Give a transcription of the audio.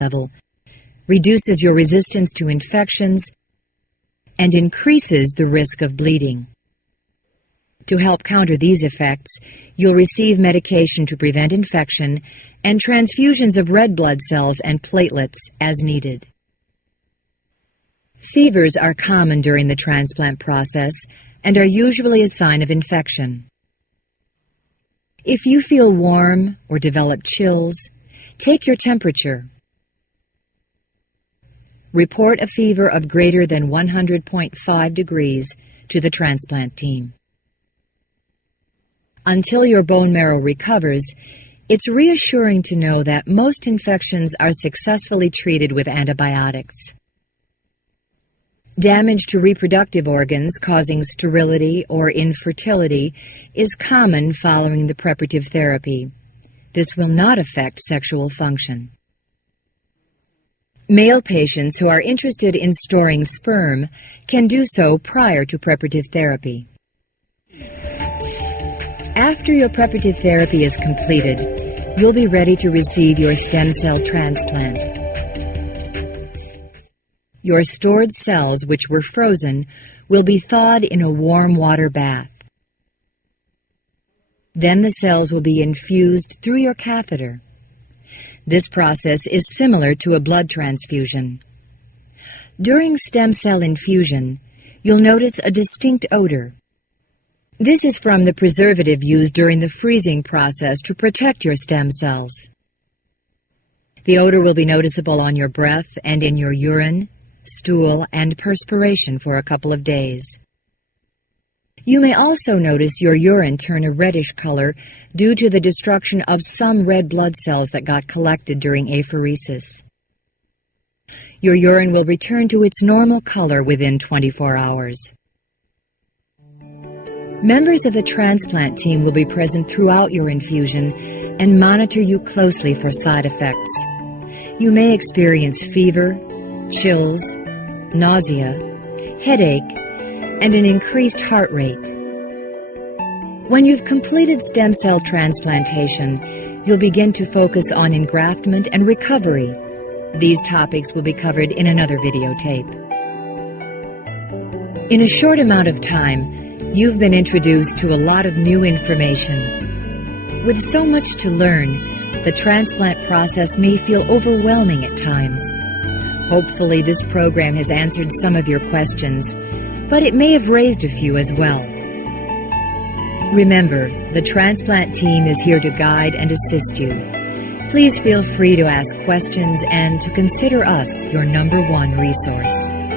level, reduces your resistance to infections, and increases the risk of bleeding. To help counter these effects, you'll receive medication to prevent infection and transfusions of red blood cells and platelets as needed. Fevers are common during the transplant process and are usually a sign of infection. If you feel warm or develop chills, take your temperature. Report a fever of greater than 100.5 degrees to the transplant team. Until your bone marrow recovers, it's reassuring to know that most infections are successfully treated with antibiotics. Damage to reproductive organs causing sterility or infertility is common following the preparative therapy. This will not affect sexual function. Male patients who are interested in storing sperm can do so prior to preparative therapy. After your preparative therapy is completed, you'll be ready to receive your stem cell transplant. Your stored cells, which were frozen, will be thawed in a warm water bath. Then the cells will be infused through your catheter. This process is similar to a blood transfusion. During stem cell infusion, you'll notice a distinct odor. This is from the preservative used during the freezing process to protect your stem cells. The odor will be noticeable on your breath and in your urine, stool, and perspiration for a couple of days. You may also notice your urine turn a reddish color due to the destruction of some red blood cells that got collected during apheresis. Your urine will return to its normal color within 24 hours. Members of the transplant team will be present throughout your infusion and monitor you closely for side effects. You may experience fever, chills, nausea, headache, and an increased heart rate. When you've completed stem cell transplantation, you'll begin to focus on engraftment and recovery. These topics will be covered in another videotape. In a short amount of time, you've been introduced to a lot of new information. With so much to learn, the transplant process may feel overwhelming at times. Hopefully, this program has answered some of your questions, but it may have raised a few as well. Remember, the transplant team is here to guide and assist you. Please feel free to ask questions and to consider us your #1 resource.